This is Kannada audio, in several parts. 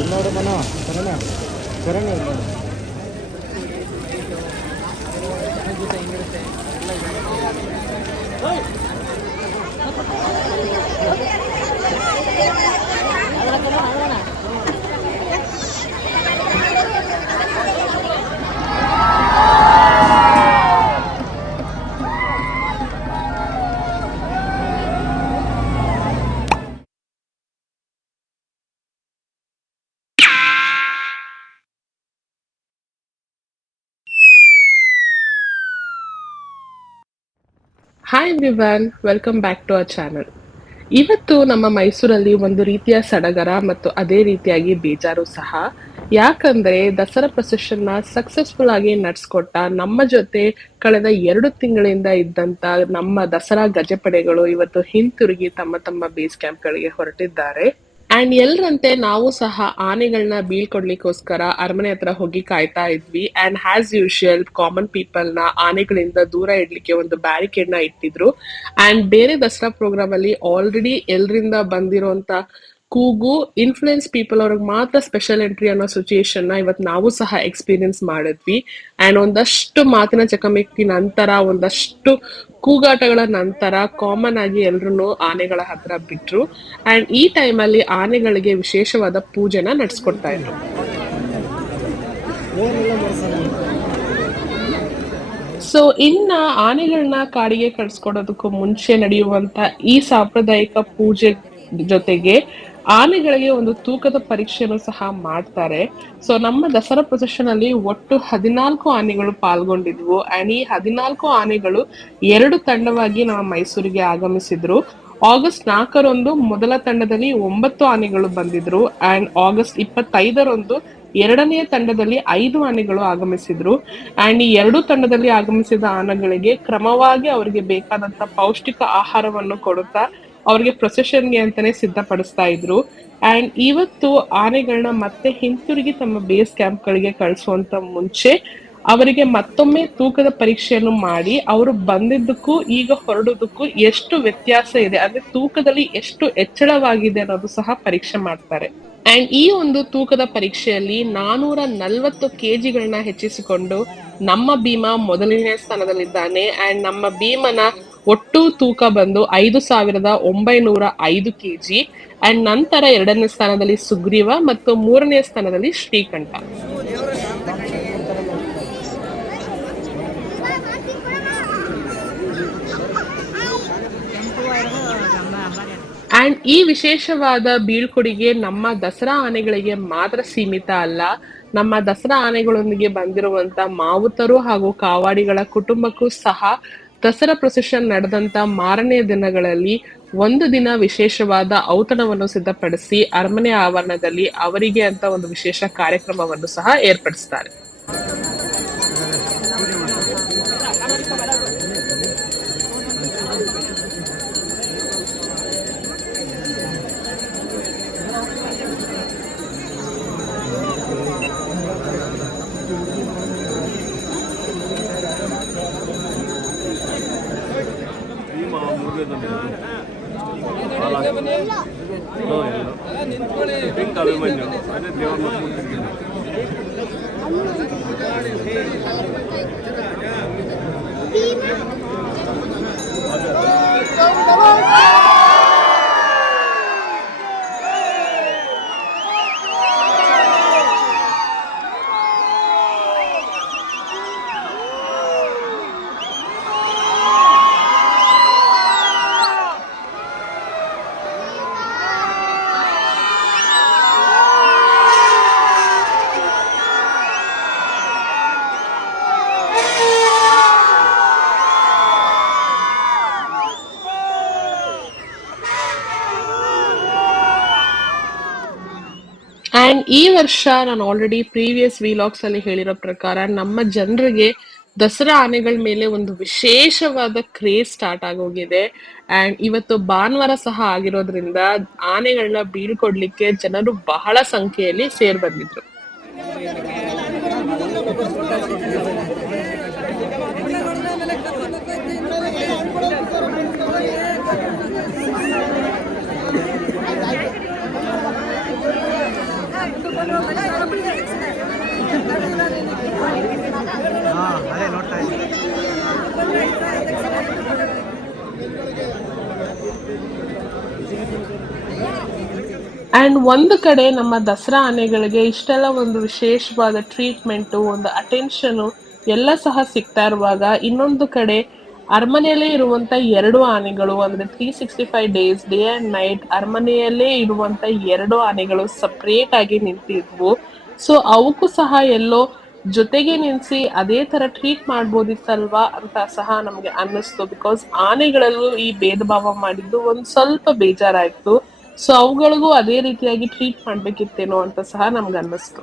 ಇಲ್ಲೋಡು ಮನ ಶರಣ ಶರಣ ಇಲ್ಲ hi everyone, welcome back to our channel. ಇವತ್ತು ನಮ್ಮ ಮೈಸೂರಲ್ಲಿ ಒಂದು ರೀತಿಯ ಸಡಗರ ಮತ್ತು ಅದೇ ರೀತಿಯಾಗಿ ಬೇಜಾರು ಸಹ. ಯಾಕಂದ್ರೆ ದಸರಾ ಪ್ರೊಸೆಷನ್ನ ಸಕ್ಸಸ್ಫುಲ್ ಆಗಿ ನಡೆಸ್ಕೊಟ್ಟ ನಮ್ಮ ಜೊತೆ ಕಳೆದ 2 ತಿಂಗಳಿಂದ ಇದ್ದಂತ ನಮ್ಮ ದಸರಾ ಗಜಪಡೆಗಳು ಇವತ್ತು ಹಿಂತಿರುಗಿ ತಮ್ಮ ತಮ್ಮ ಬೇಸ್ ಕ್ಯಾಂಪ್ಗಳಿಗೆ ಹೊರಟಿದ್ದಾರೆ. ಅಂಡ್ ಎಲ್ರಂತೆ ನಾವು ಸಹ ಆನೆಗಳನ್ನ ಬೀಳ್ಕೊಡ್ಲಿಕ್ಕೋಸ್ಕರ ಅರಮನೆ ಹತ್ರ ಹೋಗಿ ಕಾಯ್ತಾ ಇದ್ವಿ. And as usual common people ನ ಆನೆಗಳಿಂದ ದೂರ ಇಡ್ಲಿಕ್ಕೆ ಒಂದು ಬ್ಯಾರಿಕೇಡ್ ನ ಇಟ್ಟಿದ್ರು. ಅಂಡ್ ಬೇರೆ ದಸರಾ ಪ್ರೋಗ್ರಾಮ್ ಅಲ್ಲಿ ಆಲ್ರೆಡಿ ಎಲ್ರಿಂದ ಬಂದಿರುವಂತ ಕೂಗು ಇನ್ಫ್ಲೂಯೆನ್ಸ್ ಪೀಪಲ್ ಅವ್ರಿಗೆ ಮಾತ್ರ ಸ್ಪೆಷಲ್ ಎಂಟ್ರಿ ಅನ್ನೋ ಸಿಚುಯೇಷನ್ ನ ಇವತ್ತು ನಾವು ಸಹ ಎಕ್ಸ್ಪೀರಿಯನ್ಸ್ ಮಾಡಿದ್ವಿ. ಅಂಡ್ ಒಂದಷ್ಟು ಮಾತಿನ ಚಕಮಕಿ ನಂತರ, ಒಂದಷ್ಟು ಕೂಗಾಟಗಳ ನಂತರ ಕಾಮನ್ ಆಗಿ ಎಲ್ರು ಆನೆಗಳ ಹತ್ರ ಬಿಟ್ರು. ಅಂಡ್ ಈ ಟೈಮಲ್ಲಿ ಆನೆಗಳಿಗೆ ವಿಶೇಷವಾದ ಪೂಜೆನ ನಡೆಸ್ಕೊಡ್ತಾ ಇದ್ರು. ಸೊ ಇನ್ನ ಆನೆಗಳನ್ನ ಕಾಡಿಗೆ ಕಳ್ಸ್ಕೊಡೋದಕ್ಕೂ ಮುಂಚೆ ನಡೆಯುವಂತ ಈ ಸಾಂಪ್ರದಾಯಿಕ ಪೂಜೆ ಜೊತೆಗೆ ಆನೆಗಳಿಗೆ ಒಂದು ತೂಕದ ಪರೀಕ್ಷೆನೂ ಸಹ ಮಾಡ್ತಾರೆ. ಸೊ ನಮ್ಮ ದಸರಾ ಪ್ರೊಸೆಷನ್ ಅಲ್ಲಿ ಒಟ್ಟು 14 ಆನೆಗಳು ಪಾಲ್ಗೊಂಡಿದ್ವು. ಅಂಡ್ ಈ 14 ಆನೆಗಳು 2 ತಂಡವಾಗಿ ನಮ್ಮ ಮೈಸೂರಿಗೆ ಆಗಮಿಸಿದ್ರು. ಆಗಸ್ಟ್ 4ರಂದು ಮೊದಲ ತಂಡದಲ್ಲಿ 9 ಆನೆಗಳು ಬಂದಿದ್ರು. ಅಂಡ್ ಆಗಸ್ಟ್ 25ರಂದು 2ನೇ ತಂಡದಲ್ಲಿ 5 ಆನೆಗಳು ಆಗಮಿಸಿದ್ರು. ಅಂಡ್ ಈ 2 ತಂಡದಲ್ಲಿ ಆಗಮಿಸಿದ ಆನೆಗಳಿಗೆ ಕ್ರಮವಾಗಿ ಅವರಿಗೆ ಬೇಕಾದಂತ ಪೌಷ್ಟಿಕ ಆಹಾರವನ್ನು ಕೊಡುತ್ತಾ ಅವ್ರಿಗೆ ಪ್ರೊಸೆಷನ್ಗೆ ಅಂತಾನೆ ಸಿದ್ಧಪಡಿಸ್ತಾ ಇದ್ರು. ಅಂಡ್ ಇವತ್ತು ಆನೆಗಳನ್ನ ಮತ್ತೆ ಹಿಂತಿರುಗಿ ತಮ್ಮ ಬೇಸ್ ಕ್ಯಾಂಪ್ಗಳಿಗೆ ಕಳಿಸುವಂತ ಮುಂಚೆ ಅವರಿಗೆ ಮತ್ತೊಮ್ಮೆ ತೂಕದ ಪರೀಕ್ಷೆಯನ್ನು ಮಾಡಿ ಅವರು ಬಂದಿದ್ದಕ್ಕೂ ಈಗ ಹೊರಡೋದಕ್ಕೂ ಎಷ್ಟು ವ್ಯತ್ಯಾಸ ಇದೆ, ಅಂದ್ರೆ ತೂಕದಲ್ಲಿ ಎಷ್ಟು ಹೆಚ್ಚಳವಾಗಿದೆ ಅನ್ನೋದು ಸಹ ಪರೀಕ್ಷೆ ಮಾಡ್ತಾರೆ. ಅಂಡ್ ಈ ಒಂದು ತೂಕದ ಪರೀಕ್ಷೆಯಲ್ಲಿ 440 ಕೆಜಿಗಳನ್ನ ಹೆಚ್ಚಿಸಿಕೊಂಡು ನಮ್ಮ ಭೀಮ ಮೊದಲನೇ ಸ್ಥಾನದಲ್ಲಿದ್ದಾನೆ. ಅಂಡ್ ನಮ್ಮ ಭೀಮನ ಒಟ್ಟು ತೂಕ ಬಂದು 5,905 ಕೆಜಿ. ಅಂಡ್ ನಂತರ 2ನೇ ಸ್ಥಾನದಲ್ಲಿ ಸುಗ್ರೀವ ಮತ್ತು 3ನೇ ಸ್ಥಾನದಲ್ಲಿ ಶ್ರೀಕಂಠ. ಅಂಡ್ ಈ ವಿಶೇಷವಾದ ಬೀಳ್ಕೊಡುಗೆ ನಮ್ಮ ದಸರಾ ಆನೆಗಳಿಗೆ ಮಾತ್ರ ಸೀಮಿತ ಅಲ್ಲ, ನಮ್ಮ ದಸರಾ ಆನೆಗಳೊಂದಿಗೆ ಬಂದಿರುವಂತ ಮಾವುತರು ಹಾಗೂ ಕಾವಾಡಿಗಳ ಕುಟುಂಬಕ್ಕೂ ಸಹ ದಸರಾ ಪ್ರೊಸೆಷನ್ ನಡೆದಂತ ಮಾರನೇ ದಿನಗಳಲ್ಲಿ 1 ದಿನ ವಿಶೇಷವಾದ ಔತಣವನ್ನು ಸಿದ್ಧಪಡಿಸಿ ಅರಮನೆ ಆವರಣದಲ್ಲಿ ಅವರಿಗೆ ಅಂತ ಒಂದು ವಿಶೇಷ ಕಾರ್ಯಕ್ರಮವನ್ನು ಸಹ ಏರ್ಪಡಿಸ್ತಾರೆ. ಅಂಡ್ ಈ ವರ್ಷ ನಾನು ಆಲ್ರೆಡಿ ಪ್ರೀವಿಯಸ್ ವಿಲಾಗ್ಸ್ ಅಲ್ಲಿ ಹೇಳಿರೋ ಪ್ರಕಾರ ನಮ್ಮ ಜನರಿಗೆ ದಸರಾ ಆನೆಗಳ ಮೇಲೆ ಒಂದು ವಿಶೇಷವಾದ ಕ್ರೇಜ್ ಸ್ಟಾರ್ಟ್ ಆಗೋಗಿದೆ. ಅಂಡ್ ಇವತ್ತು ಭಾನುವಾರ ಸಹ ಆಗಿರೋದ್ರಿಂದ ಆನೆಗಳನ್ನ ಬೀಳ್ಕೊಡ್ಲಿಕ್ಕೆ ಜನರು ಬಹಳ ಸಂಖ್ಯೆಯಲ್ಲಿ ಸೇರ್ ಬಂದಿದ್ರು. ಅಂಡ್ ಒಂದು ಕಡೆ ನಮ್ಮ ದಸರಾ ಆನೆಗಳಿಗೆ ಇಷ್ಟೆಲ್ಲ ಒಂದು ವಿಶೇಷವಾದ ಟ್ರೀಟ್ಮೆಂಟು, ಒಂದು ಅಟೆನ್ಷನು ಎಲ್ಲ ಸಹ ಸಿಗ್ತಾ ಇರುವಾಗ, ಇನ್ನೊಂದು ಕಡೆ ಅರಮನೆಯಲ್ಲೇ ಇರುವಂತ 2 ಆನೆಗಳು ಅಂದ್ರೆ 365 ಡೇಸ್ ಡೇ ಅಂಡ್ ನೈಟ್ ಅರಮನೆಯಲ್ಲೇ ಇರುವಂತ 2 ಆನೆಗಳು ಸಪರೇಟ್ ಆಗಿ ನಿಂತಿದ್ವು. ಸೊ ಅವಕ್ಕೂ ಸಹ ಎಲ್ಲೋ ಜೊತೆಗೆ ನಿಲ್ಸಿ ಅದೇ ತರ ಟ್ರೀಟ್ ಮಾಡ್ಬೋದಿತ್ತಲ್ವಾ ಅಂತ ಸಹ ನಮ್ಗೆ ಅನ್ನಿಸ್ತು. ಬಿಕಾಸ್ ಆನೆಗಳಲ್ಲೂ ಈ ಭೇದ ಭಾವ ಮಾಡಿದ್ದು ಒಂದ್ ಸ್ವಲ್ಪ ಬೇಜಾರಾಯ್ತು. ಸೊ ಅವುಗಳಿಗೂ ಅದೇ ರೀತಿಯಾಗಿ ಟ್ರೀಟ್ ಮಾಡ್ಬೇಕಿತ್ತೇನೋ ಅಂತ ಸಹ ನಮ್ಗೆ ಅನ್ನಿಸ್ತು.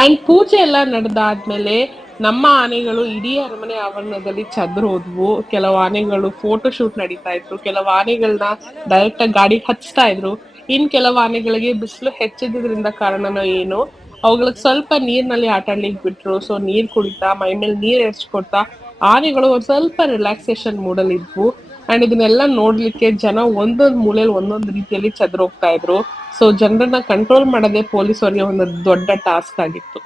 ಅಂಡ್ ಪೂಜೆ ಎಲ್ಲ ನಡೆದಾದ್ಮೇಲೆ ನಮ್ಮ ಆನೆಗಳು ಇಡೀ ಅರಮನೆ ಆವರಣದಲ್ಲಿ ಚದುರ್ ಹೋದ್ವು. ಕೆಲವು ಆನೆಗಳು ಫೋಟೋ ಶೂಟ್ ನಡೀತಾ ಇತ್ತು, ಕೆಲವು ಆನೆಗಳನ್ನ ಡೈರೆಕ್ಟ್ ಆಗಿ ಗಾಡಿ ಹಚ್ತಾ ಇದ್ರು. ಕೆಲವು ಆನೆಗಳಿಗೆ ಬಿಸಿಲು ಹೆಚ್ಚಿದ್ರಿಂದ ಕಾರಣನೋ ಏನೋ ಅವುಗಳಿಗೆ ಸ್ವಲ್ಪ ನೀರ್ನಲ್ಲಿ ಆಟ ಆಡ್ಲಿಕ್ಕೆ ಬಿಟ್ರು. ಸೊ ನೀರ್ ಕುಡಿತಾ ಮೈ ಮೇಲೆ ನೀರ್ ಎರಚ್ಕೊಡ್ತಾ ಆನೆಗಳು ಒಂದ್ ಸ್ವಲ್ಪ ರಿಲ್ಯಾಕ್ಸೇಷನ್ ಮೂಡಲ್ ಇದ್ವು. ಅಂಡ್ ಇದನ್ನೆಲ್ಲ ನೋಡ್ಲಿಕ್ಕೆ ಜನ ಒಂದೊಂದ್ ಮೂಲೆಯಲ್ಲಿ ಒಂದೊಂದ್ ರೀತಿಯಲ್ಲಿ ಚದುರೋಗ್ತಾ ಇದ್ರು. ಸೊ ಜನರನ್ನ ಕಂಟ್ರೋಲ್ ಮಾಡೋದೇ ಪೊಲೀಸರಿಗೆ ಒಂದು ದೊಡ್ಡ ಟಾಸ್ಕ್ ಆಗಿತ್ತು.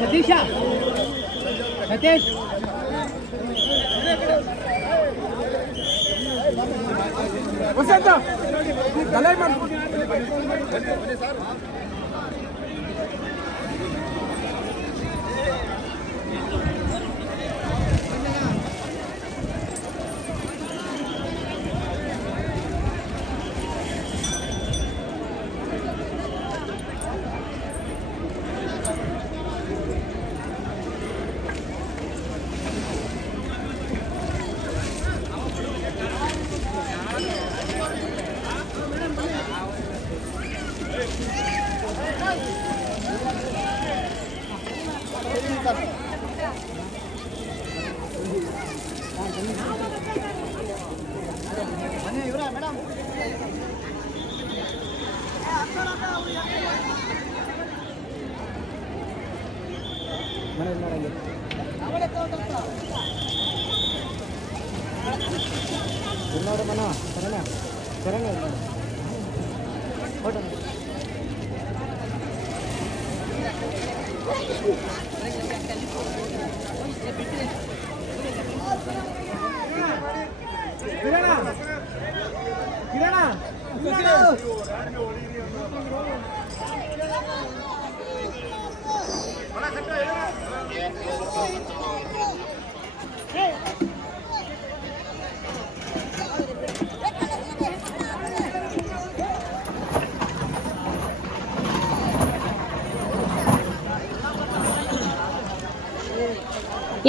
ಸತೀಶ ಸತೀಶ್ ವಸಂತ ಗಲಾಟೆ ಮಾಡ್ಕೊಂಡು ಎಲ್ಲರೂ ಮನ ಶರಣ ಶರಣ ಇಲ್ಲ ಫೋಟೋ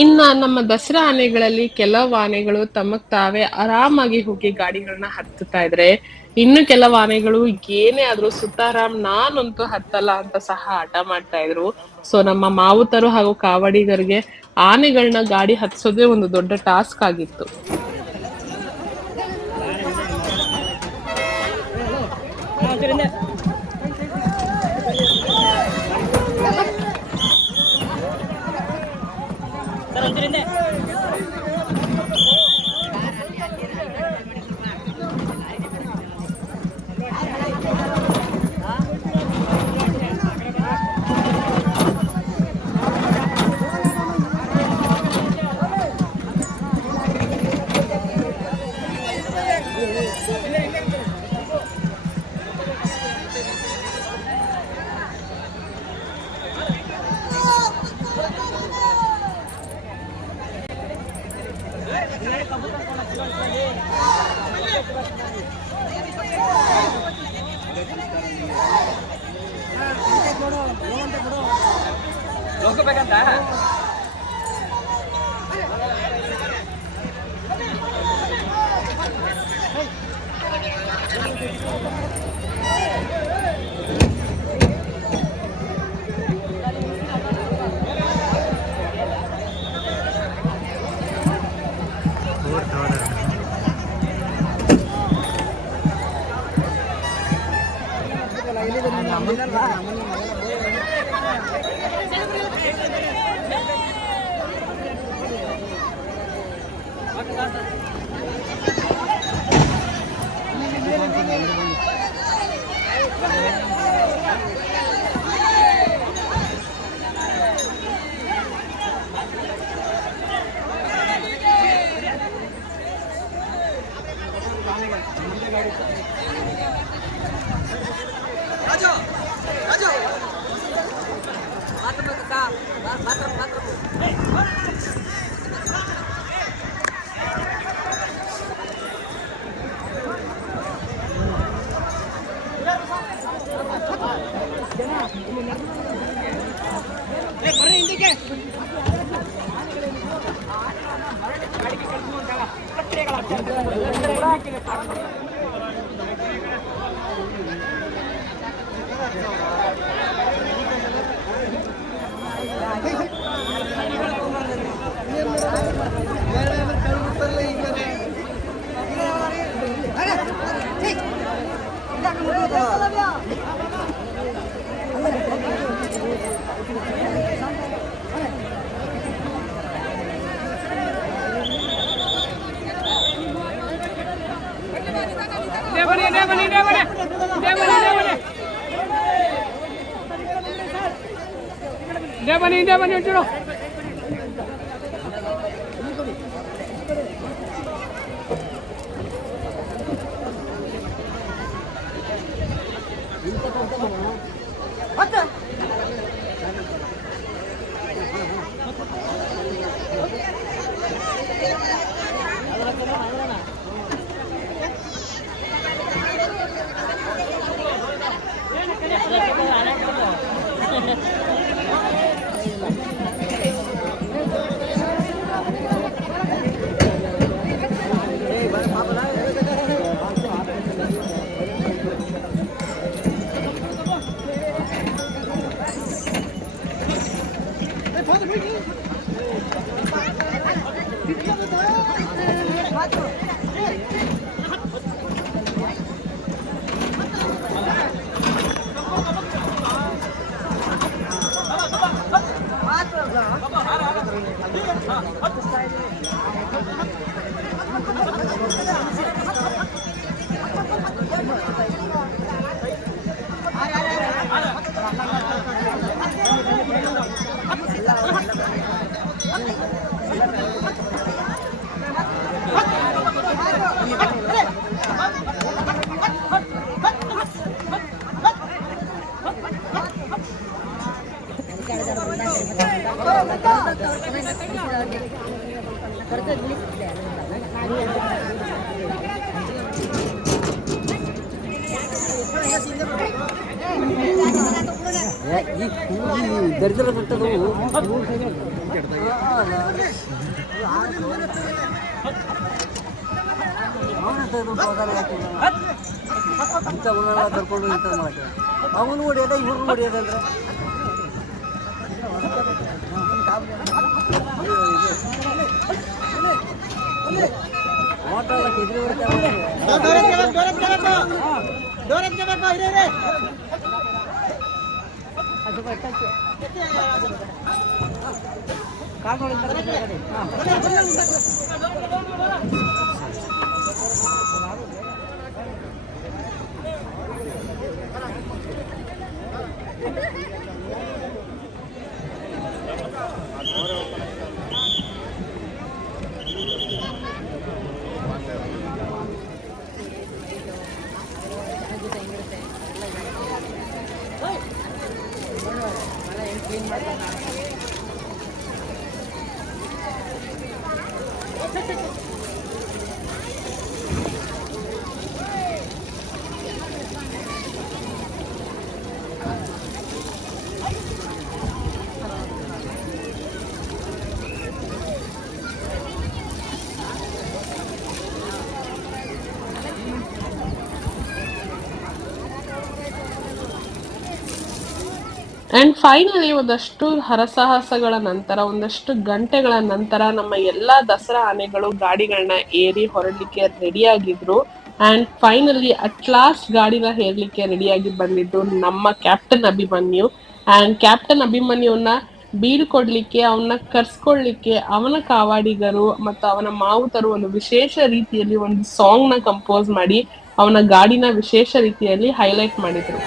ಇನ್ನ ನಮ್ಮ ದಸರಾ ಆನೆಗಳಲ್ಲಿ ಕೆಲವು ಆನೆಗಳು ತಮಗ್ ತಾವೇ ಆರಾಮಾಗಿ ಹೋಗಿ ಗಾಡಿಗಳನ್ನ ಹತ್ತುತ್ತಾ ಇದ್ರೆ, ಇನ್ನು ಕೆಲವು ಆನೆಗಳು ಏನೇ ಆದ್ರೂ ಸುತ್ತಾರಾಮ್ ನಾನಂತೂ ಹತ್ತಲ್ಲ ಅಂತ ಸಹ ಹಠ ಮಾಡ್ತಾ ಇದ್ರು. ಸೊ ನಮ್ಮ ಮಾವುತರು ಹಾಗೂ ಕಾವಡಿಗರಿಗೆ ಆನೆಗಳನ್ನ ಗಾಡಿ ಹತ್ಸೋದೇ ಒಂದು ದೊಡ್ಡ ಟಾಸ್ಕ್ ಆಗಿತ್ತು. ಹೋಗ್ಬೇಕಂತ ಬನ್ನಿ ಒಂಚೂರು Hãy subscribe cho kênh Ghiền Mì Gõ để không bỏ lỡ ಈ ದರಿದ್ರ ಕಟ್ಟದು ಇಂಥ ಮನೆಲ್ಲ ಕರ್ಕೊಂಡು ಇಂಥ ಮಾಡಕ್ಕೆ ಅವನು ಹೊಡಿಯೋದ ಇವ್ರನ್ನ ಹೊಡಿಯೋದಂದ್ರೆ ಮಾತಾಡಕ್ಕೆ ಎದುರು ಅಂಡ್ ಫೈನಲಿ ಒಂದಷ್ಟು ಹರಸಾಹಸಗಳ ನಂತರ ಒಂದಷ್ಟು ಗಂಟೆಗಳ ನಂತರ ನಮ್ಮ ಎಲ್ಲಾ ದಸರಾ ಆನೆಗಳು ಗಾಡಿಗಳನ್ನ ಏರಿ ಹೊರಡ್ಲಿಕ್ಕೆ ರೆಡಿ ಆಗಿದ್ರು. ಅಂಡ್ ಫೈನಲಿ ಅಟ್ ಲಾಸ್ಟ್ ಗಾಡಿನ ಹೇರ್ಲಿಕ್ಕೆ ರೆಡಿಯಾಗಿ ಬಂದಿದ್ದು ನಮ್ಮ ಕ್ಯಾಪ್ಟನ್ ಅಭಿಮನ್ಯು. ಅಂಡ್ ಕ್ಯಾಪ್ಟನ್ ಅಭಿಮನ್ಯುವನ್ನ ಬೀಳ್ಕೊಡ್ಲಿಕ್ಕೆ, ಅವನ್ನ ಕರ್ಸ್ಕೊಳ್ಲಿಕ್ಕೆ ಅವನ ಕಾವಾಡಿಗರು ಮತ್ತು ಅವನ ಮಾವುತರು ಒಂದು ವಿಶೇಷ ರೀತಿಯಲ್ಲಿ ಒಂದು ಸಾಂಗ್ ನ ಕಂಪೋಸ್ ಮಾಡಿ ಅವನ ಗಾಡಿನ ವಿಶೇಷ ರೀತಿಯಲ್ಲಿ ಹೈಲೈಟ್ ಮಾಡಿದ್ರು.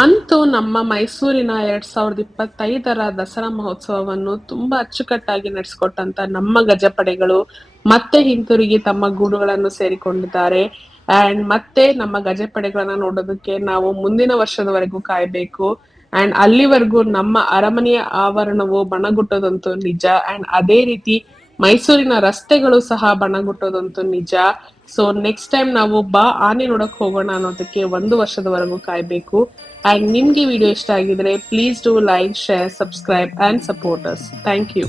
ಅಂತೂ ನಮ್ಮ ಮೈಸೂರಿನ 2025ರ ದಸರಾ ಮಹೋತ್ಸವವನ್ನು ತುಂಬಾ ಅಚ್ಚುಕಟ್ಟಾಗಿ ನಡೆಸಿಕೊಟ್ಟಂತ ನಮ್ಮ ಗಜಪಡೆಗಳು ಮತ್ತೆ ಹಿಂತಿರುಗಿ ತಮ್ಮ ಗೂಡುಗಳನ್ನು ಸೇರಿಕೊಂಡಿದ್ದಾರೆ. ಅಂಡ್ ಮತ್ತೆ ನಮ್ಮ ಗಜಪಡೆಗಳನ್ನ ನೋಡೋದಕ್ಕೆ ನಾವು ಮುಂದಿನ ವರ್ಷದವರೆಗೂ ಕಾಯ್ಬೇಕು. ಅಂಡ್ ಅಲ್ಲಿವರೆಗೂ ನಮ್ಮ ಅರಮನೆಯ ಆವರಣವು ಬಣಗುಟ್ಟೋದಂತೂ ನಿಜ. ಅಂಡ್ ಅದೇ ರೀತಿ ಮೈಸೂರಿನ ರಸ್ತೆಗಳು ಸಹ ಬಣಗುಟ್ಟೋದಂತೂ ನಿಜ. ಸೊ ನೆಕ್ಸ್ಟ್ ಟೈಮ್ ನಾವು ಆನೆ ನೋಡಕ್ ಹೋಗೋಣ ಅನ್ನೋದಕ್ಕೆ 1 ವರ್ಷದವರೆಗೂ ಕಾಯ್ಬೇಕು. ಅಂಡ್ ನಿಮ್ಗೆ ವಿಡಿಯೋ ಇಷ್ಟ ಆಗಿದ್ರೆ please do like, share, subscribe and support us. Thank you.